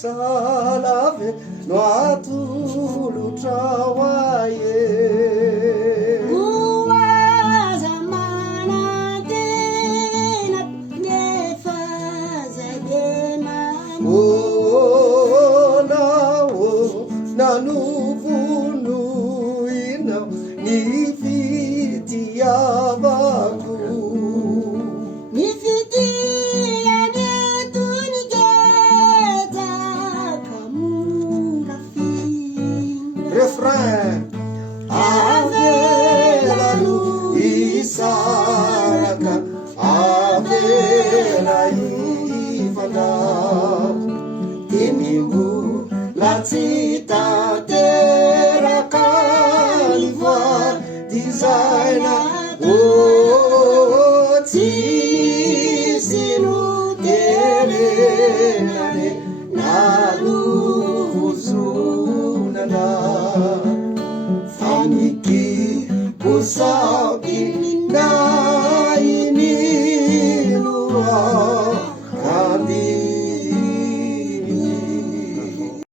salave no atulutrawaye nanuvunu nifiti ya baku nifiti ya netu nigeta kamura fi refrain avelalu isaraka avela ifanda timimbu latita terra calivoire designer oh tisinu terene naluzunana faniki kusauki